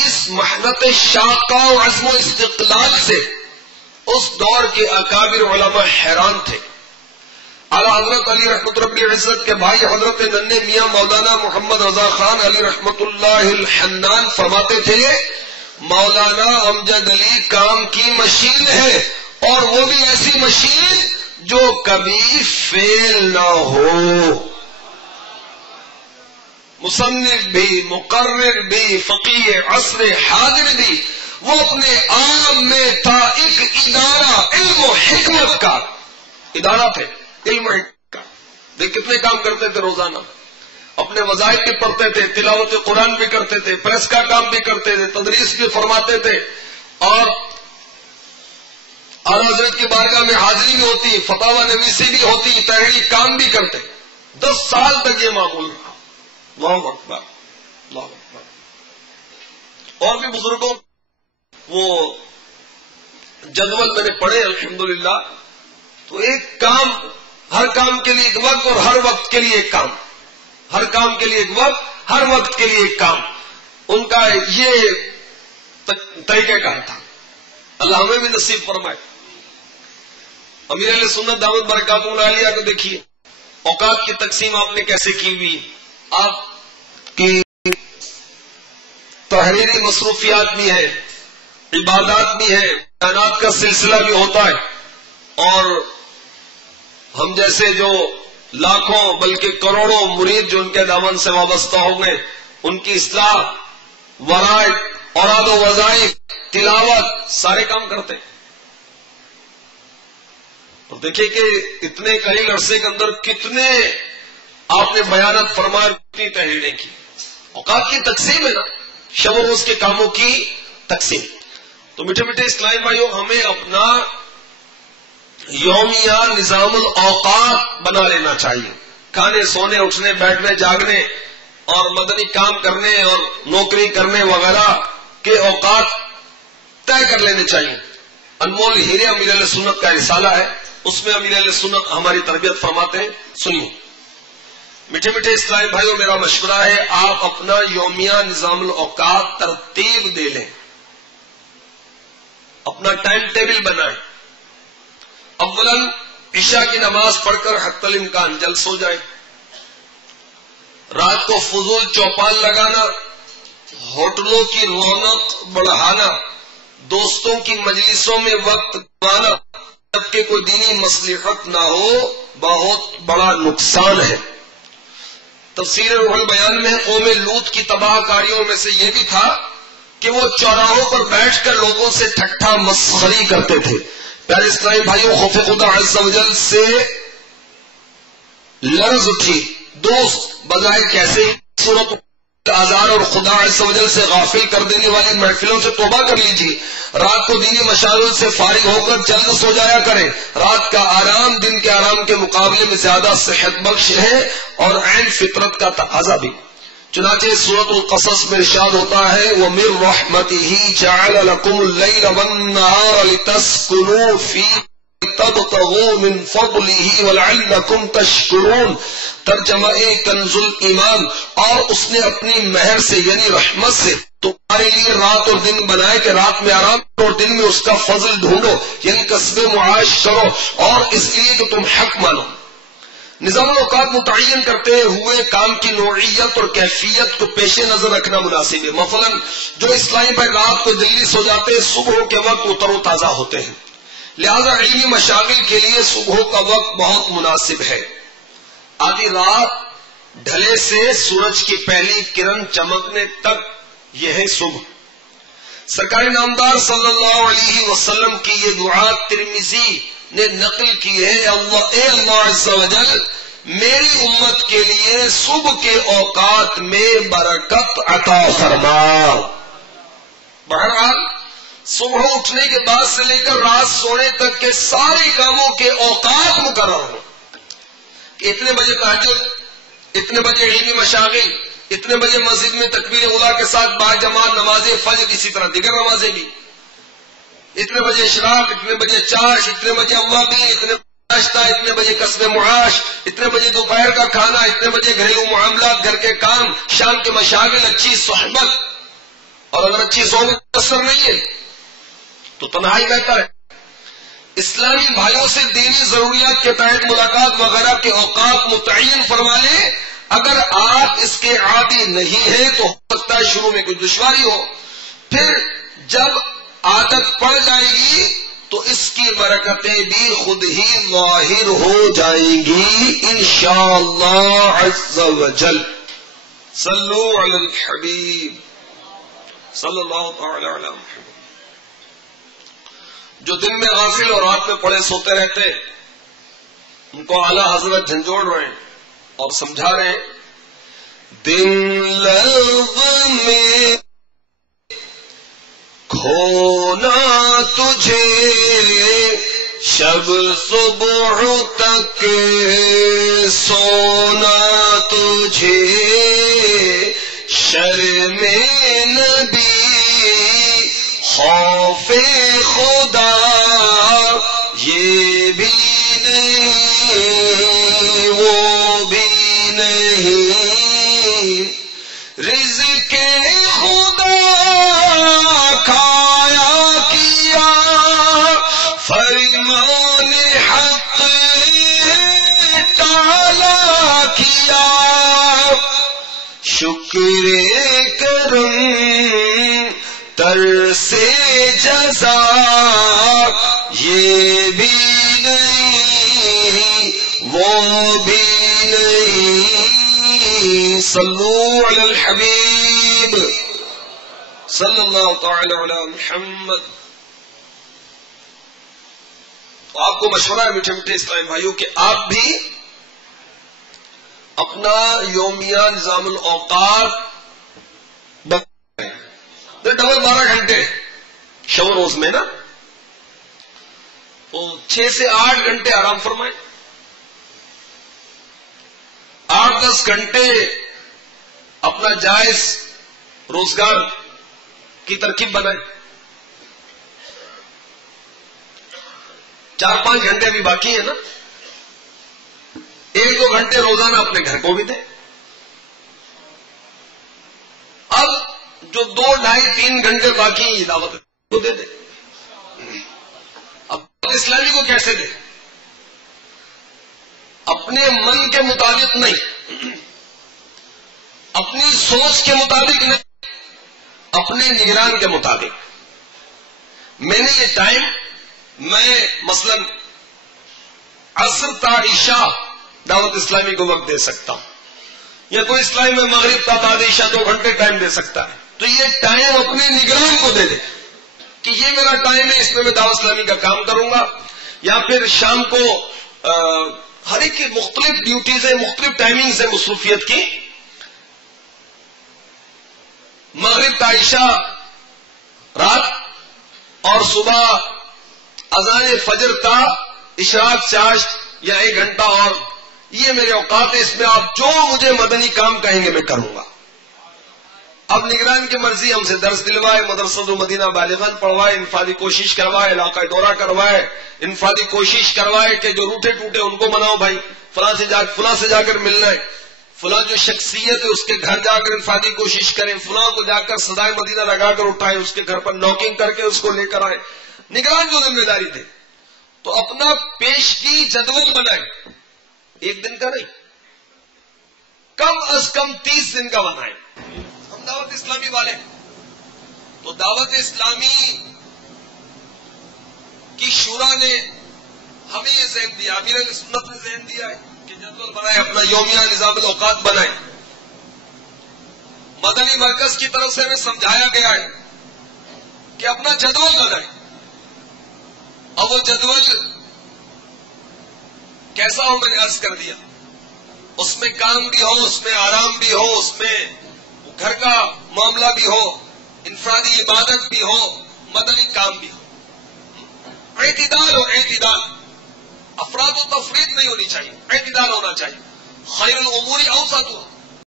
اس محنت شاقہ و عزم و استقلال سے اس دور کے اکابر علماء حیران تھے. اعلیٰ حضرت علی رحمت ربی العزت کے بھائی حضرت ننھے میاں مولانا محمد رضا خان علی رحمت اللہ الحنان فرماتے تھے مولانا امجد علی کام کی مشین ہے، اور وہ بھی ایسی مشین جو کبھی فیل نہ ہو. مصنف بھی، مقرر بھی، فقیہ عصر حاضر بھی، وہ اپنے عام میں تھا ایک ادارہ علم و حکمت کا ادارہ تھے. علم و حکمت کا دیکھ کتنے کام کرتے تھے روزانہ. اپنے وظائف بھی پڑھتے تھے، تلاوت قرآن بھی کرتے تھے، پریس کا کام بھی کرتے تھے، تدریس بھی فرماتے تھے، اور اعلیٰ حضرت کی بارگاہ میں حاضری بھی ہوتی، فتاوی نویسی بھی ہوتی، تحریری کام بھی کرتے. 10 سال تک یہ معمول رہا. اللہ اکبر، اللہ اکبر. اور بھی بزرگوں وہ جدول میں نے پڑھے الحمدللہ. تو ایک کام، ہر کام کے لیے ایک وقت، اور ہر وقت کے لیے ایک کام. ہر کام کے لیے ایک وقت، ہر وقت کے لیے ایک کام. ان کا یہ طریقہ کار تھا. اللہ ہمیں بھی نصیب فرمائے. امیر اہل سنت دعوت برکاتہ العالیہ کو دیکھیے، اوقات کی تقسیم آپ نے کیسے کی ہوئی. آپ کی تحریری مصروفیات بھی ہے، عبادات بھی ہے، بیانات کا سلسلہ بھی ہوتا ہے، اور ہم جیسے جو لاکھوں بلکہ کروڑوں مرید جو ان کے دامن سے وابستہ ہو گئے، ان کی اصلاح، ورائد، اوراد و وظائف، تلاوت، سارے کام کرتے ہیں. اور دیکھیے کہ اتنے قلیل عرصے کے اندر کتنے آپ نے بیانات فرمائے، کتنی تحریریں کی. اوقات کی تقسیم ہے نا، شب و روز کے کاموں کی تقسیم. تو میٹھے میٹھے اسلامی بھائیوں، ہمیں اپنا یومیہ نظام الاوقات بنا لینا چاہیے. کھانے، سونے، اٹھنے، بیٹھنے، جاگنے اور مدنی کام کرنے اور نوکری کرنے وغیرہ کے اوقات طے کر لینے چاہیے. انمول ہیرے امیر اہل سنت کا رسالہ ہے، اس میں امیر اہل سنت ہماری تربیت فرماتے ہیں. سنیے میٹھے میٹھے اسلامی بھائیوں، میرا مشورہ ہے آپ اپنا یومیہ نظام الاوقات ترتیب دے لیں، اپنا ٹائم ٹیبل بنائیں. اولاً عشاء کی نماز پڑھ کر حتی الامکان جلد سو جائیں. رات کو فضول چوپال لگانا، ہوٹلوں کی رونق بڑھانا، دوستوں کی مجلسوں میں وقت گزارنا جبکہ کوئی دینی مصلحت نہ ہو بہت بڑا نقصان ہے. تفسیر روح البیان میں قوم لوط کی تباہ کاریوں میں سے یہ بھی تھا کہ وہ چوراہوں پر بیٹھ کر لوگوں سے ٹھٹھا مسخری کرتے تھے. پیارے اسلامی بھائیوں، خوف خدا عز و جل سے لرز اٹھی. دوست بظاہر کیسے صورت آزار اور خدا عز و جل سے غافل کر دینے والی محفلوں سے توبہ کر لیجیے. رات کو دینی مشاغل سے فارغ ہو کر جلد سو جایا کریں. رات کا آرام دن کے آرام کے مقابلے میں زیادہ صحت بخش ہے اور عین فطرت کا تقاضا بھی. چنانچہ سورۃ القصص میں ارشاد ہوتا ہے وَمِن رَحْمَتِهِ جَعَلَ لَكُمُ اللَّيْلَ وَالنَّهَارَ لِتَسْكُنُوا فِيهِ تَبْتَغُوا مِن فَضْلِهِ وَلَعَلَّكُمْ تَشْكُرُونَ. ترجمہ کنز الایمان. اور اس نے اپنی مہر سے یعنی رحمت سے تمہارے لیے رات اور دن بنائے کہ رات میں آرام اور دن میں اس کا فضل ڈھونڈو، یعنی کسب معاش کرو، اور اس لیے کہ تم حق مانو. نظام الاوقات متعین کرتے ہوئے کام کی نوعیت اور کیفیت کو پیش نظر رکھنا مناسب ہے. مثلا جو اسلامی بھائی رات کو جلدی سو جاتے ہیں، صبح کے وقت وہ تر و تازہ ہوتے ہیں، لہذا علمی مشاغل کے لیے صبح کا وقت بہت مناسب ہے. آدھی رات ڈھلے سے سورج کی پہلی کرن چمکنے تک یہ ہے صبح. سرکار نامدار صلی اللہ علیہ وسلم کی یہ دعا ترمذی نے نقل کی ہے، اے اللہ عز و جل میری امت کے لیے صبح کے اوقات میں برکت عطا فرما. بہرحال صبح اٹھنے کے بعد سے لے کر رات سونے تک کے سارے کاموں کے اوقات مقرر ہوں. اتنے بجے تہجد، اتنے بجے علمی مشاغل، اتنے بجے مسجد میں تکبیر اولیٰ کے ساتھ باجماعت نماز فجر، اسی طرح دیگر نمازیں بھی. اتنے بجے اشراق، اتنے بجے چاش، اتنے بجے اوابین، اتنے ناشتہ، اتنے بجے کسب معاش، اتنے بجے دوپہر کا کھانا، اتنے بجے گھریلو معاملات، گھر کے کام، شام کے مشاغل، اچھی صحبت. اور اگر 2500 میں اثر نہیں ہے تو تنہائی بہتر ہے. اسلامی بھائیوں سے دینی ضروریات کے تحت ملاقات وغیرہ کے اوقات متعین فرما لیں. اگر آپ اس کے عادی نہیں ہیں تو ہو سکتا ہے شروع میں کوئی دشواری ہو، پھر جب عادت پڑ جائے گی تو اس کی برکتیں بھی خود ہی ظاہر ہو جائیں گی انشاءاللہ عز وجل. صلو علی الحبیب صلی اللہ تعالی علی محمد. جو دن میں غافل اور رات میں پڑے سوتے رہتے ان کو اعلی حضرت جھنجھوڑ رہے ہیں اور سمجھا رہے ہیں. دن لغو میں کھونا تجھے شب صبح تک سونا تجھے شرم نبی خوف خدا یہ بھی نہیں وہ بھی نہیں. رزق خدا کھایا کیا فرمان حق ٹالا کیا شکر کرم تر سے جزا یہ بھی نہیں وہ بھی نہیں. صلو علی الحبیب صلی اللہ تعالی علی محمد. تو آپ کو مشورہ ہے میٹھے میٹھے اسلامی بھائیوں کہ آپ بھی اپنا یومیہ نظام الاوقات ڈبل 12 گھنٹے شو روز میں نا تو 6 سے 8 گھنٹے آرام فرمائیں. 8-10 گھنٹے اپنا جائز روزگار کی ترکیب بنائیں. 4-5 گھنٹے ابھی باقی ہے نا 1-2 گھنٹے روزانہ اپنے گھر کو بھی دیں. اب جو 2-2.5-3 گھنٹے باقی دعوت کو دے دیں. اب اسلامی کو کیسے دیں؟ اپنے من کے مطابق نہیں، اپنی سوچ کے مطابق نہیں، اپنے نگران کے مطابق. میں نے یہ ٹائم میں مثلا عصر تا عشاء دعوت اسلامی کو وقت دے سکتا ہوں، یا کوئی اسلامی میں مغرب تا بعد عشاء 2 گھنٹے ٹائم دے سکتا ہے. تو یہ ٹائم اپنے نگران کو دے دے کہ یہ میرا ٹائم ہے، اس میں دعوت اسلامی کا کام کروں گا. یا پھر شام کو ہر ایک کی مختلف ڈیوٹیز ہیں، مختلف ٹائمنگز ہیں مصروفیت کی. مغرب تا عشاء رات اور صبح اذان فجر تا اشراق چاشت یا 1 گھنٹہ اور یہ میرے اوقات ہے. اس میں آپ جو مجھے مدنی کام کہیں گے میں کروں گا. اب نگران کی مرضی ہم سے درس دلوائے، مدرسہ مدینہ بالغان پڑھوائے، انفرادی کوشش کروائے، علاقہ دورہ کروائے، انفرادی کوشش کروائے کہ جو روٹے ٹوٹے ان کو مناؤ بھائی، فلاں سے جا کر ملنا ہے، فلاں جو شخصیت ہے اس کے گھر جا کر انفرادی کوشش کریں، فلاں کو جا کر صدائے مدینہ لگا کر اٹھائیں، اس کے گھر پر نوکنگ کر کے اس کو لے کر آئیں. نگران جو ذمہ داری تھے تو اپنا پیشگی جدول بنائیں، 1 دن کا نہیں، کم از کم 30 دن کا بنائیں. ہم دعوت اسلامی والے تو دعوت اسلامی کی شورا نے ہمیں یہ ذہن دیا، امیر سنت نے ذہن دیا ہے کہ جدول بنائیں، اپنا یومیہ نظام الاوقات بنائیں. مدنی مرکز کی طرف سے ہمیں سمجھایا گیا ہے کہ اپنا جدول بنائیں. اور وہ جدول کیسا ہو میں نے عرض کر دیا، اس میں کام بھی ہو، اس میں آرام بھی ہو، اس میں گھر کا معاملہ بھی ہو، انفرادی عبادت بھی ہو، مدنی کام بھی ہو. اعتدال ہو، اعتدال، افراد و تفرید نہیں ہونی چاہیے، اعتدال ہونا چاہیے. خیر الامور اوسط ہو،